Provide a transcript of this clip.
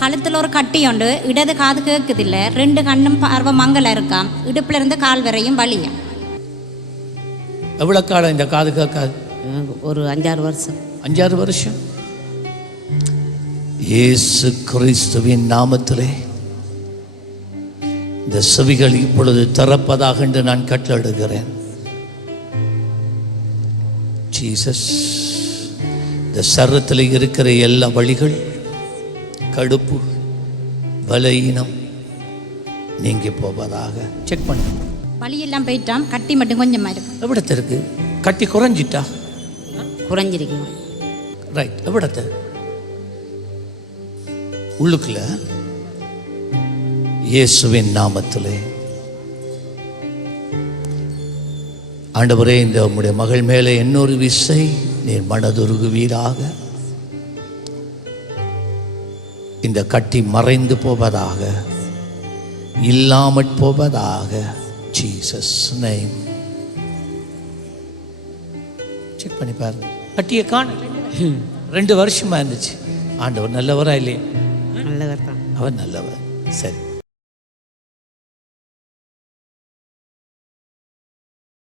கழுத்தில் ஒரு கட்டி உண்டு, இடது காது கேட்குதில்லை, 2 கண்ணும் பார்வை மங்கல இருக்காம், இடுப்புல இருந்து கால் வரையும் வலியும். எவ்வளோ காலம் இந்த காது கேட்காது? ஒரு 5-6 வருஷம். 5-6 வருஷம். இயேசு கிறிஸ்துவின் நாமத்திலே இந்த செவிகள் இப்பொழுது திறப்பதாக என்று நான் கட்டளையிடுகிறேன். ஜீசஸ், இந்த சரத்தில் இருக்கிற எல்லா வழிகள், கடுப்பு, பலவீனம் நீங்கி போவதாக. செக் பண்ணு. வலியெல்லாம் போயிட்டான், கட்டி மட்டும் கொஞ்சமாக இருக்கு. எவ்வளோத்த இருக்கு? கட்டி குறைஞ்சிட்டா? குறைஞ்சிருக்கு. ரைட். எவ்வளோத்த உள்ளுக்குள்ள இயேசுவின் நாமத்திலே ஆண்டவரே, இந்த உம்முடைய மகள் மேலே இன்னொரு விசை நீர் மனதுருகுவீராக. இந்த கட்டி மறைந்து போவதாக, இல்லாமற் போவதாக. Jesus name. செக் பண்ணி பாருங்க. கட்டியை காண 2 வருஷமா இருந்துச்சு. ஆண்டவர் நல்லவரா இல்லையே? நல்லவர் தான். அவர் நல்லவர். சரி.